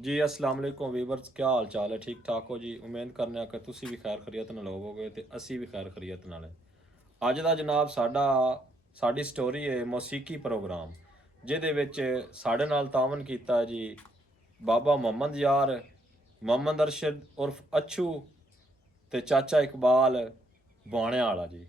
जी अस्सलाम वालेकुम वीवर्स, क्या हाल चाल है? ठीक ठाक हो जी? उम्मीद करने कि तुसी भी खैर खरीयत नाल होवोगे ते असी भी खैर खरीयत नाल है। अज दा जनाब साडी स्टोरी है मौसीकी प्रोग्राम, जिहदे विच साडे नाल तावन कीता जी बाबा मोहम्मद यार, मोहम्मद अरशद उर्फ अच्छू ते चाचा इकबाल बुआणे वाला जी।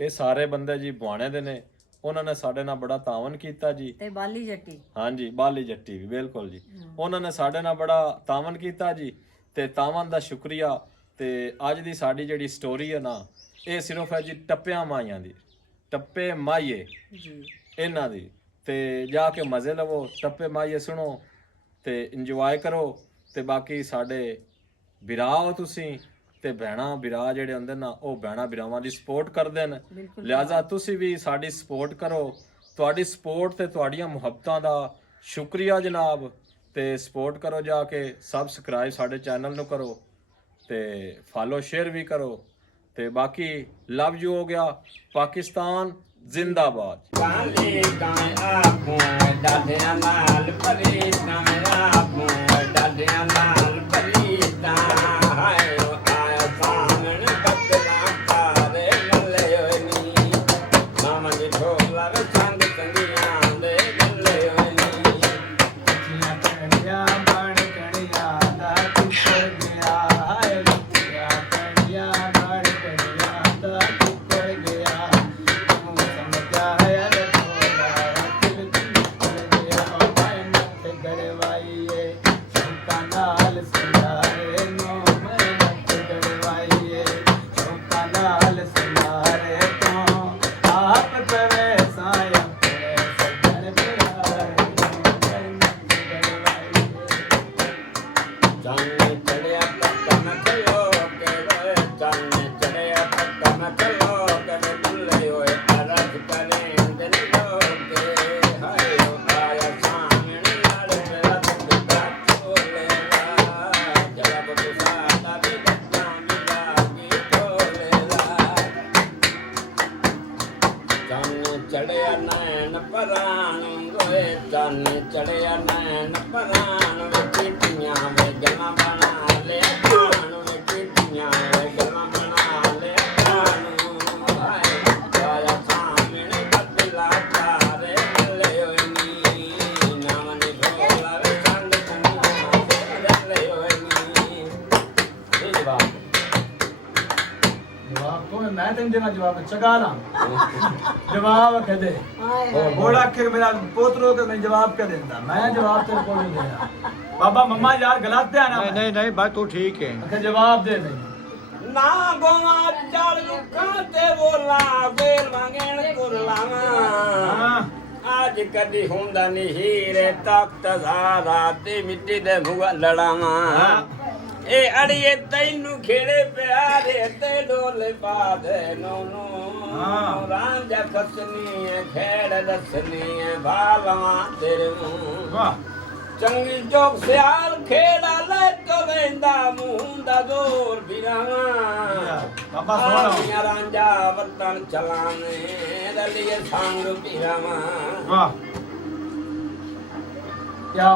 ये सारे बंदे जी बुआणे दे ने। उन्होंने साडे नाल बड़ा तावन कीता जी। ते बाली जट्टी हाँ जी, बाली जट्टी भी बिल्कुल जी। उन्होंने साडे नाल बड़ा तावन कीता जी ते तावन दा शुक्रिया। ते अज दी साडी जिहड़ी स्टोरी है ना, ये सिर्फ है जी टप्पियां माइयां दी, टप्पे माइये जी इन्हां दी। ते जाके मज़े लवो, टप्पे माइये सुनो ते इंजॉय करो। ते बाकी साडे बिरा हो तुसीं ते भैणां बिरा ਜਿਹੜੇ ਹੁੰਦੇ ਨਾ ਉਹ ਭੈਣਾਂ ਬਿਰਾਵਾਂ ਦੀ ਸਪੋਰਟ ਕਰਦੇ ਨੇ। बिल्कुल ਲਿਹਾਜ਼ਾ ਤੁਸੀਂ ਵੀ ਸਾਡੀ ਸਪੋਰਟ ਕਰੋ। ਤੁਹਾਡੀ ਸਪੋਰਟ ਤੇ ਤੁਹਾਡੀਆਂ ਮੁਹੱਬਤਾਂ ਦਾ ਸ਼ੁਕਰੀਆ ਜਨਾਬ। ਤੇ ਸਪੋਰਟ ਕਰੋ, ਜਾ ਕੇ ਸਬਸਕ੍ਰਾਈਬ ਸਾਡੇ ਚੈਨਲ ਨੂੰ ਕਰੋ ਤੇ ਫਾਲੋ ਸ਼ੇਅਰ ਵੀ ਕਰੋ। ਤੇ ਬਾਕੀ ਲਵ ਯੂ ਹੋ ਗਿਆ। ਪਾਕਿਸਤਾਨ ਜ਼ਿੰਦਾਬਾਦ। ਕਾਲੇ ਕਾਲੇ ਆਪੋ ਡਾਡਿਆਂ ਨਾਲ ਪਰੀਤਾਂ ਆਪੋ ਡਾਡਿਆਂ ਨਾਲ ਪਰੀਤਾਂ ਹਾਏ ਆਇਆ ਸਾਹਮਣੇ ਬੱਦਲਾ ਕਾਰੇ ਲੱਲੇ ਹੋਏ ਨੀ ਮਾਮਾ ਜੀ ਢੋਲਾ ਵੇ ਸੰਗ ਸੰਗੀਆਂ ਦੇ ਲੱਲੇ ਹੋਏ ਨੀ ਚੀਆਂ ਕਣੀਆਂ ਬਣ ਕਣੀਆਂ ਦਾ ਟੁੱਟ ਗਿਆ ਹਾਏ ਚੀਆਂ ਕਣੀਆਂ ਬਣ ਕਣੀਆਂ ਦਾ ਟੁੱਟ ਗਿਆ ਚੜਿਆ ਨੈਣ ਪਰਾਣ ਰੋਏ ਚੰਨ ਚੜਿਆ ਨੈਣ ਪਰਾਣ ਵਿੱਚ ਟੀਆਂ ਵੇ ਗੱਲਾਂ ਬਣਾ ਲੈ ਕਾਣ ਵਿੱਚ ਟੀਆਂ ਵੇ ਗੱਲਾਂ ਬਣਾ ਲੈ ਕਾਣ ਹਾਏ ਆਇਆ ਸਾਹਮਣੇ ਬੱਦਲਾ ਚਾਰੇ ਲੱਲੇ ਹੋਏ ਨੀ ਨਾਮ ਨੇ ਢੋਲਾ ਵੇ ਸੰਗ ਸੰਗੀਆਂ ਲੱਲੇ ਹੋਏ ਨੀ ਇਹ ਜਵਾਬ को मैं तेन देना जवाब चगा ला जवाब कह दे बोला आखिर मेरा पोतरो के मैं जवाब क्या देता मैं जवाब तेरे को नहीं देना बाबा मम्मा यार गलत है ना नहीं नहीं भाई तू ठीक है। आखिर जवाब दे नहीं ਨਾ ਗੋਵਾ ਚੜ ਲੁਕਾਂ ਤੇ ਬੋਲਾ ਵੇਲ ਮੰਗਣ ਕੁਰਲਾਵਾਂ ਅੱਜ ਕਦੀ ਹੁੰਦਾ ਨਹੀਂ ਹੀਰੇ ਤਖਤ ਜ਼ਾਰਾ ਤੇ ਮਿੱਟੀ ਦੇ ਮੁਗਾ ਲੜਾਵਾਂ ਇਹ ਅੜੀਏ ਤੈਨੂੰ ਖੇੜੇ ਪਿਆਰੇ ਤੇ ਡੋਲੇ ਪਾ ਦੇ ਨੂੰ ਰਾਂਝਾ ਖਸਨੀ ਹੈ ਖੇੜ ਦੱਸਣੀ ਹੈ ਭਾਲਵਾਂ ਤੇਰੇ ਨੂੰ वाह ਚੰਗੀ ਜੋਗ ਸਿਆਲ ਖੇੜਾ ਲੈ ਤੋ ਵੇਂਦਾ ਮੂੰਹ ਦਾ ਜ਼ੋਰ ਬਿਰਾਵਾਂ बाबा सोना ਆਇਆ ਰਾਂਝਾ ਵਤਨ ਚਲਾਣੇ ਰਲੀਏ ਸੰਗ ਬਿਰਾਵਾਂ वाह क्या